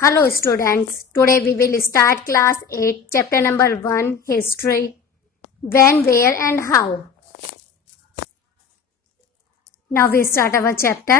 Hello students, today we will start class 8, chapter number 1, History, When, Where and How. Now we start our chapter.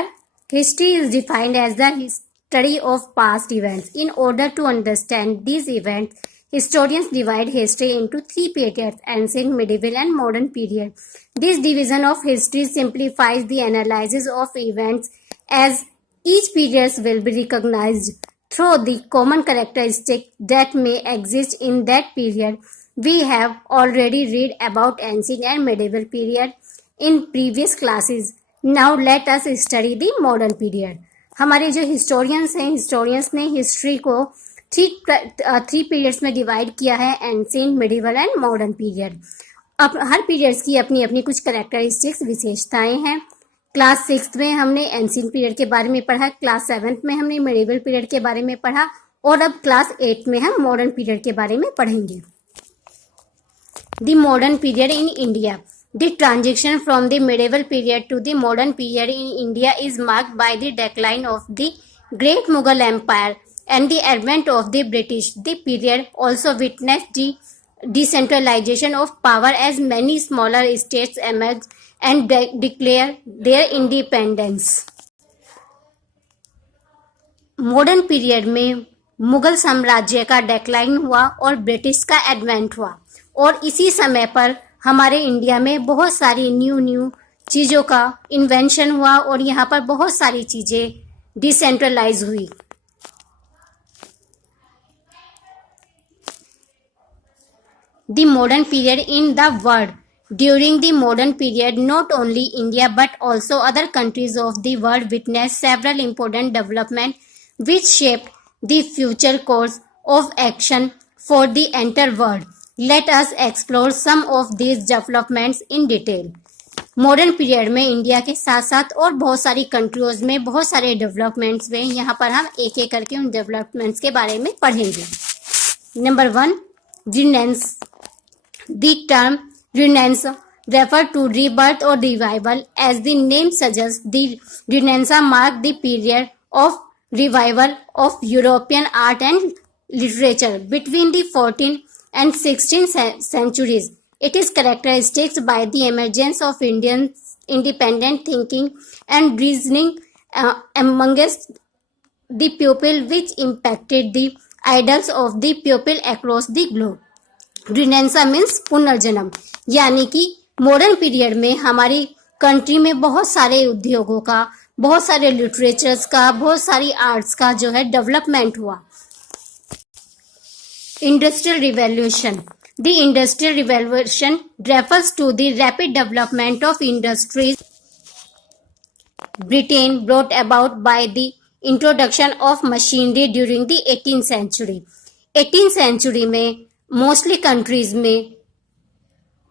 History is defined as the study of past events. In order to understand these events, historians divide history into three periods: ancient, medieval and modern period. This division of history simplifies the analysis of events as each period will be recognized through the common characteristics that may exist in that period. We have already read about ancient and medieval period in previous classes. Now let us study the modern period. हमारे जो historians ने history को three periods में divide किया है: ancient, medieval and modern period. अब हर periods की अपनी अपनी कुछ कैरेक्टरिस्टिक्स, विशेषताएं हैं. क्लास 6 में हमने एंशिएंट पीरियड के बारे में पढ़ा, क्लास 7 में हमने मिडिवल पीरियड के बारे में पढ़ा और अब क्लास 8 में हम मॉडर्न पीरियड के बारे में पढ़ेंगे. The modern period in India. The transition from the medieval period to the modern period in India is marked by the decline of the Great Mughal Empire and the advent of the British. The period also witnessed the decentralization of power as many smaller states emerged and declared their independence. Modern period में मुगल साम्राज्य का decline हुआ और British का advent हुआ और इसी समय पर हमारे इंडिया में बहुत सारी न्यू चीज़ों का इन्वेंशन हुआ और यहाँ पर बहुत सारी चीज़ें डिसेंट्रलाइज हुई. The modern period in the world. During the modern period not only India but also other countries of the world witnessed several important developments which shaped the future course of action for the entire world. Let us explore some of these developments in detail. Modern period में India के साथ साथ और बहुत सारी countries में बहुत सारे डेवलपमेंट्स हुए. यहाँ पर हम एक एक करके उन डेवलपमेंट्स के बारे में पढ़ेंगे. Number 1, renaissance. The term renaissance refer to rebirth or revival. As the name suggests, the Renaissance marked the period of revival of European art and literature between the 14th and 16th centuries. It is characterized by the emergence of Indian independent thinking and reasoning amongst the people, which impacted the ideals of the people across the globe. Renaissance means पुनर्जन्म, यानी कि modern period में हमारी country में बहुत सारे उद्योगों का, बहुत सारे लिटरेचर्स का, बहुत सारी आर्ट्स का जो है डेवलपमेंट हुआ. Industrial Revolution. The Industrial Revolution refers to the rapid development of industries Britain brought about by the introduction of machinery during the 18th century. 18th century में मोस्टली कंट्रीज में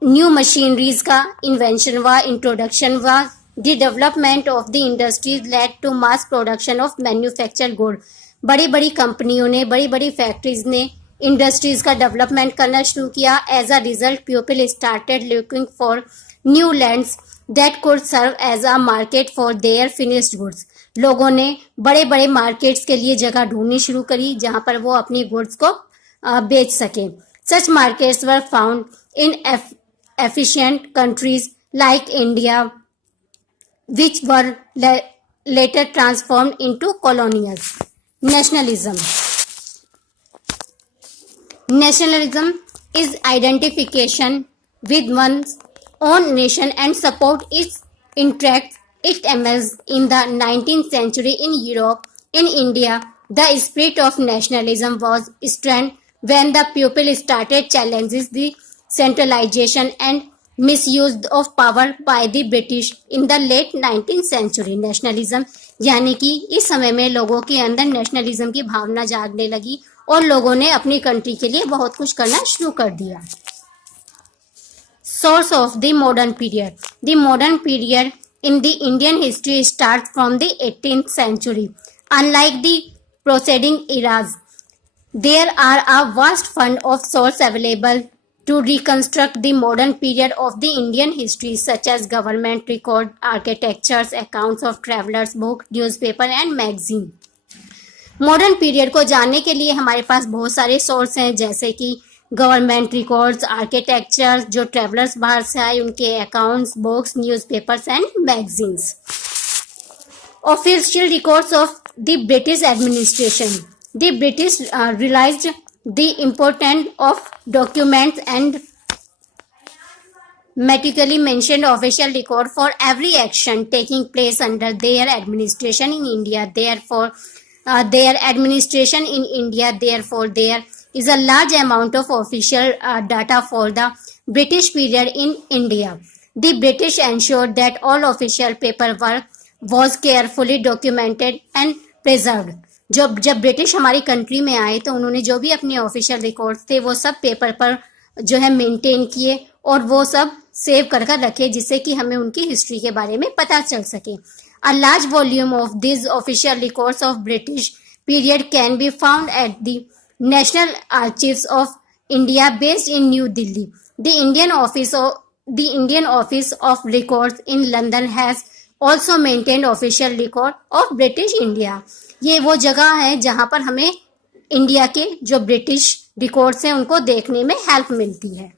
new machineries का invention हुआ, introduction हुआ. The development of the industries led to mass production of manufacture good. बड़ी बड़ी कंपनियों ने, बड़ी बड़ी फैक्ट्रीज ने इंडस्ट्रीज का डेवलपमेंट करना शुरू किया. As a result people started looking for new lands that could serve as a market for their finished goods. लोगों ने बड़े बड़े मार्केट्स के लिए जगह ढूंढनी शुरू करी जहां पर वो अपनी गुड्स को बेच सकें. Such markets were found in efficient countries like India, which were later transformed into colonies. Nationalism. Nationalism is identification with one's own nation and support its interests. It emerged in the 19th century in Europe. In India, the spirit of nationalism was strengthened when the people started challenging the centralization and misuse of power by the British in the late 19th century. Nationalism यानी कि इस समय में लोगों के अंदर nationalism की भावना जागने लगी और लोगों ने अपनी कंट्री के लिए बहुत कुछ करना शुरू कर दिया. Source of the modern period. The modern period in the Indian history starts from the 18th century. Unlike the preceding eras, there are a vast fund of sources available to reconstruct the modern period of the Indian history, such as government record, architectures, accounts of travelers, books, newspaper and magazine. Modern period को जानने के लिए हमारे पास बहुत सारे source हैं, जैसे कि गवर्नमेंट रिकॉर्ड्स, आर्किटेक्चर, जो ट्रेवलर्स बाहर से आए उनके accounts, books, newspapers and magazines. Official records of the British administration. The British realized the importance of documents and meticulously mentioned official record for every action taking place under their administration in India. Therefore, there is a large amount of official data for the British period in India. The British ensured that all official paperwork was carefully documented and preserved. जब British हमारी country में आए तो उन्होंने जो भी अपने official records थे वो सब पेपर पर जो है मेंटेन किए और वो सब सेव कर रखे, जिससे कि हमें उनकी हिस्ट्री के बारे में पता चल सके। A large volume of these official records of British period can be found at the National Archives of India based in New Delhi. The Indian Office of Records in London has also maintained official record of British India. ये वो जगह है जहां पर हमें India के जो British records हैं उनको देखने में हेल्प मिलती है।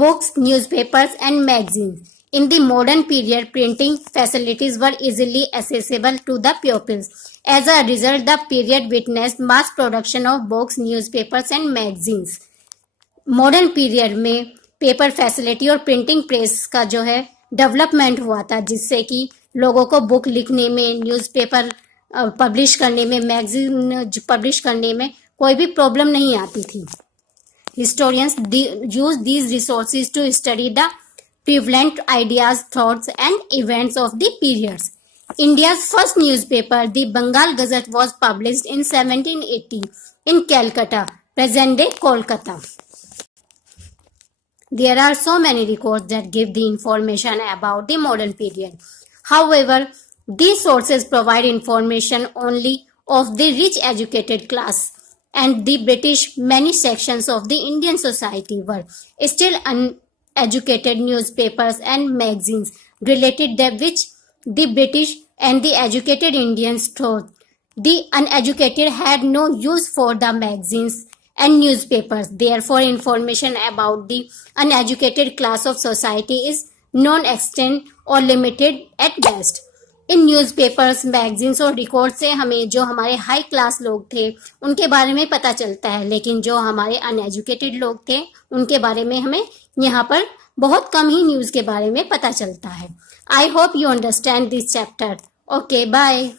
Books, newspapers and magazines. In the modern period, printing facilities were easily accessible to the pupils. As a result, the period witnessed mass production of books, newspapers and magazines. Modern period में paper facility और printing press का जो है development हुआ था, जिससे कि लोगों को बुक लिखने में, न्यूज़पेपर पब्लिश करने में, मैगजीन पब्लिश करने में कोई भी प्रॉब्लम नहीं आती थी। Historians use these resources to study the prevalent ideas, thoughts and events of the periods. India's first newspaper, the Bengal Gazette, was published in 1780 in Calcutta, present-day Kolkata. There are so many records that give the information about the modern period. However, these sources provide information only of the rich educated class, and the British. Many sections of the Indian society were still uneducated. Newspapers and magazines related that which the British and the educated Indians thought. The uneducated had no use for the magazines and newspapers. Therefore, information about the uneducated class of society is non-extant or limited at best. In newspapers, magazines और record से हमें जो हमारे high class लोग थे उनके बारे में पता चलता है, लेकिन जो हमारे अनएजुकेटेड लोग थे उनके बारे में हमें यहाँ पर बहुत कम ही न्यूज़ के बारे में पता चलता है। I hope you understand this chapter. Okay, bye.